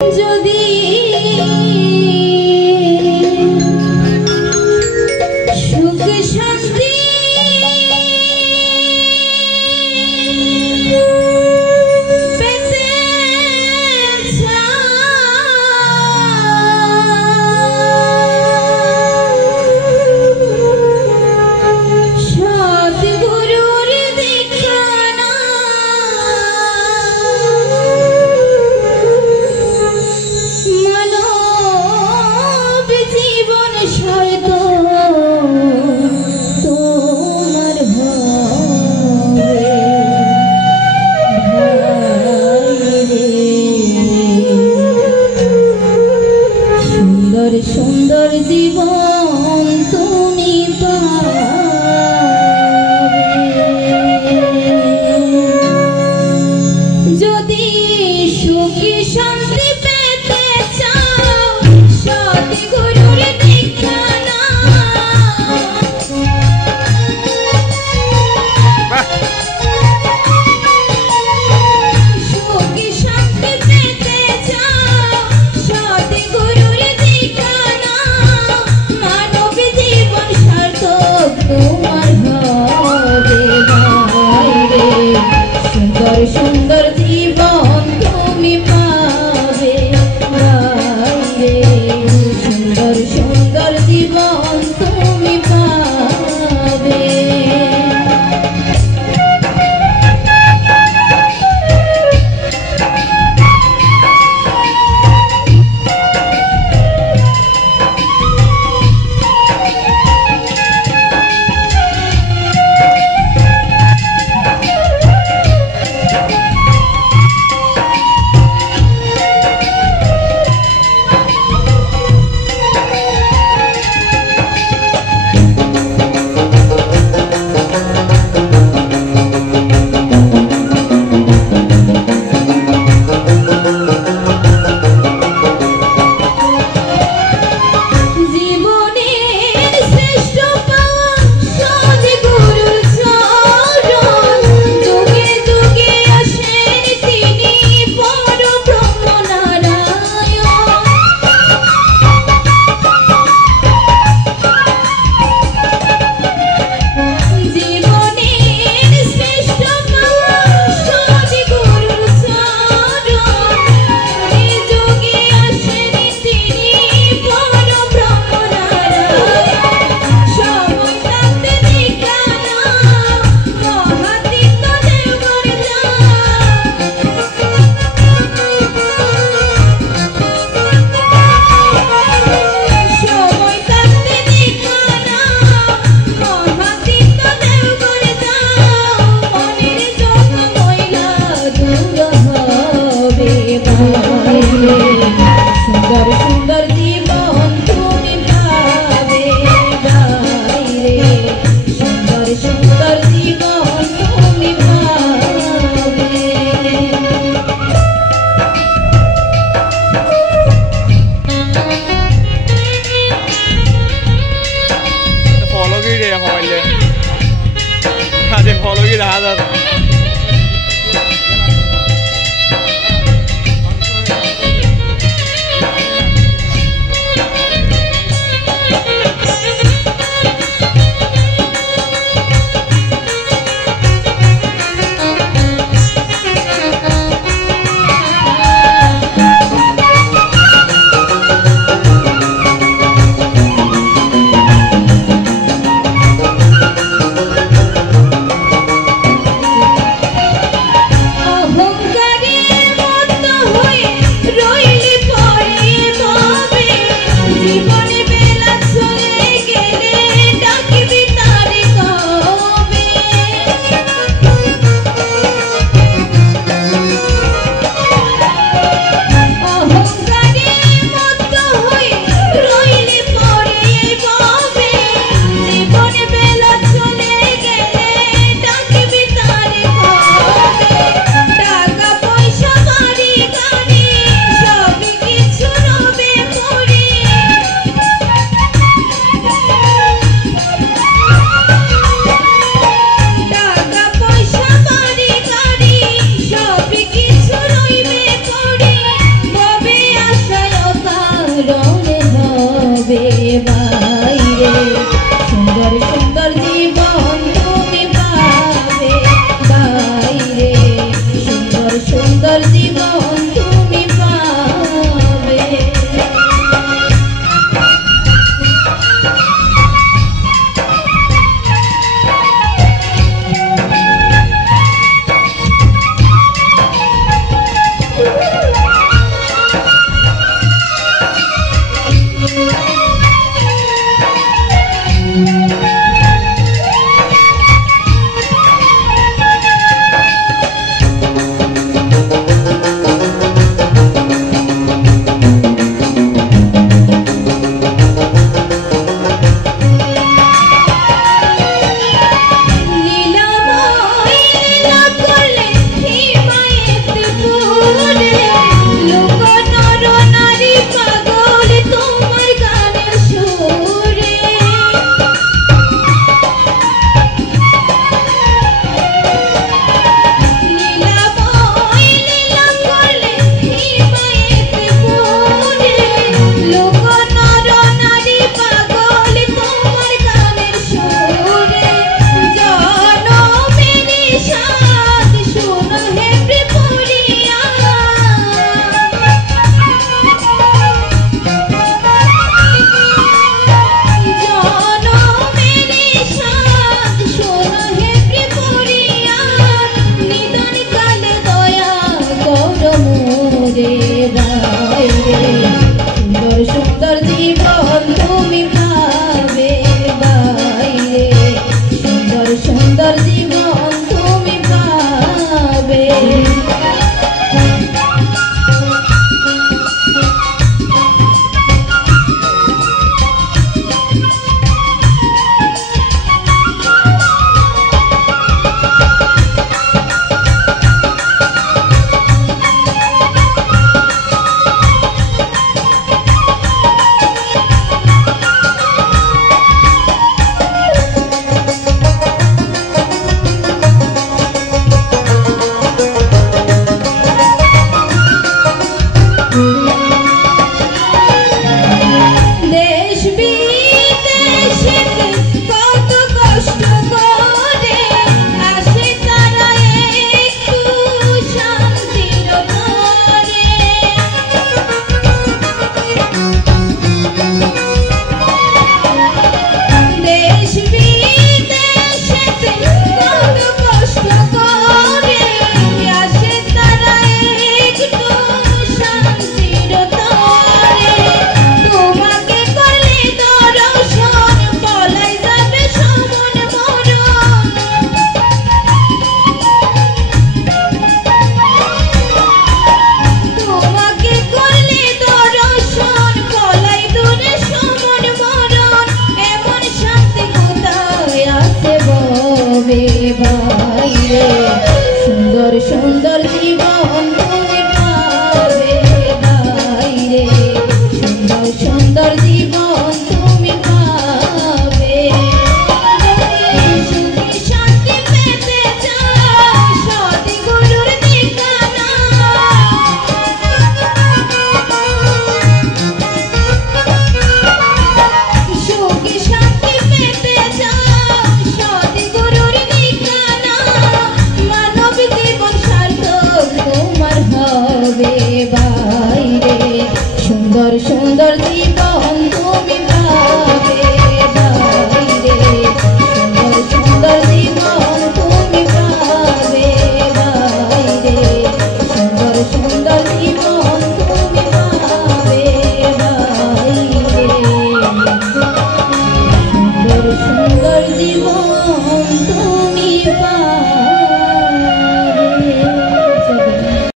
যদি সুখ শান্তি পেতে সদ্গুরুর দীক্ষা মানব জীবন সার্থক তোমার হবে সুন্দর সুন্দর জীবন তুমি পাবে যদি সুখী শান্তি পেতে চাও সদ্গুরুর দীক্ষা নাও সুখী শান্তি পেতে চাও সদ্গুরুর দীক্ষা নাও মানব জীবন সার্থক তোমার হবে ভাইরে সুন্দর সুন্দর জীবন তুমি পাবে ভাইরে সুন্দর সুন্দর জীবন তুমি পাবে জীবনের শ্রেষ্ঠ পাওয়া সদ্গুরুর চরণ যুগে যুগে আসেন তিনি পরব্রহ্ম নারায়ণ জীবনের শ্রেষ্ঠ পাওয়া সদ্গুরুর চরণ যুগে আসেন তিনি পরব্রহ্ম নারায়ণ সময় থাকতে দীক্ষা নাও মহাতীর্থ দেওঘর যাও সময় থাকতে দীক্ষা নাও মহাতীর্থ দেওঘর যাও মনের যত ময়লা দূর হবে ভাইরে সুন্দর সুন্দর জীবন তুমি পাবে ভাইরে সুন্দর সুন্দর জীবন তুমি পাবে फॉलो की रे मोबाइल आज फॉलो की रहा था সুন্দর জীবন